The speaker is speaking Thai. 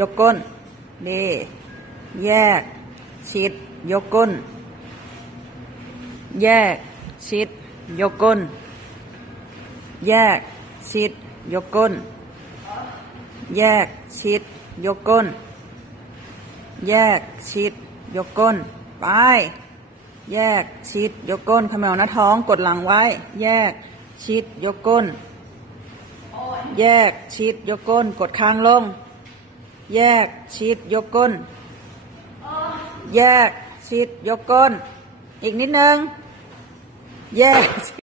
ยกก้นดีแยก ชิด ยกก้น แยก ชิด ยกก้น แยก ชิด ยกก้น แยก ชิด ยกก้น แยก ชิด ยกก้น ไป แยก ชิด ยกก้นขมวหน้าท้องกดหลังไว้ แยก ชิด ยกก้น แยก ชิด ยกก้น กดคางลง แยกชิดยกก้น แยกชิดยกก้น อีกนิดนึง แยกชิ